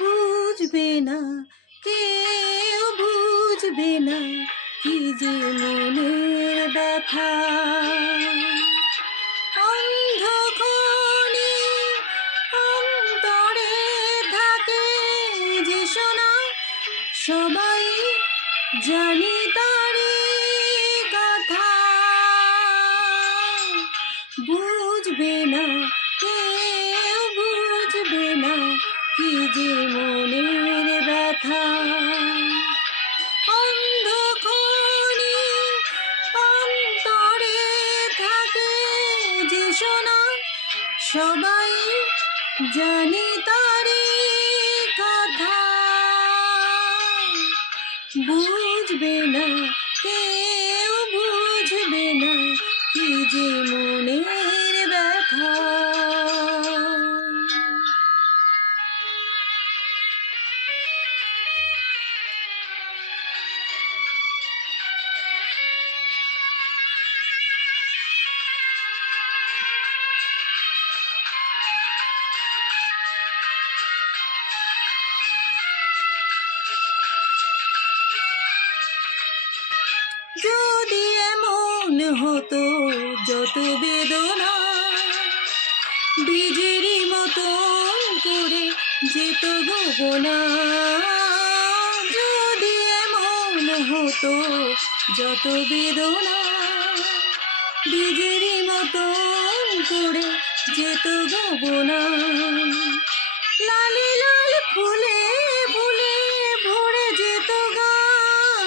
বুঝবে না, কেউ বুঝবে না কি যে মনের ব্যথা। অন্ধকারে অন্তরে থাকে যে শোনা, সবাই জানি তারি কথা। বুঝবে না, কেউ বুঝবে না কি যে মনের ব্যথা। অন্ধকারে অন্তরে থাকে যে শোনা, সবাই জানি তারি কথা। বুঝবে না, কেউ বুঝবে না কি যে মনের ব্যথা। যদি এমন হতো যত বেদনা বীজেরই মতন করে যেত গোপনা। যদি এমন হতো যত বেদনা বীজেরই মতন করে যেত গোপনা। লালে লাল ফুলে ফুলে ভরে যেত গান,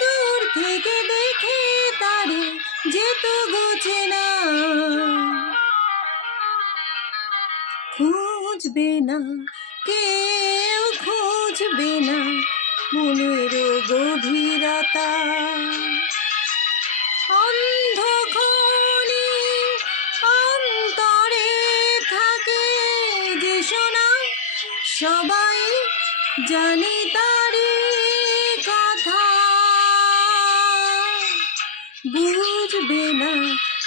দূর থেকে দেখে তারে যেত গোছে না। খুঁজবে না, কেউ খুঁজবে না মনের গভীরতা। অন্ধকারে অন্তরে থাকে যে শোনা, সবাই জানি তারি কথা। বুঝবে না,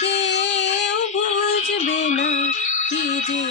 কেউ বুঝবে না কি যে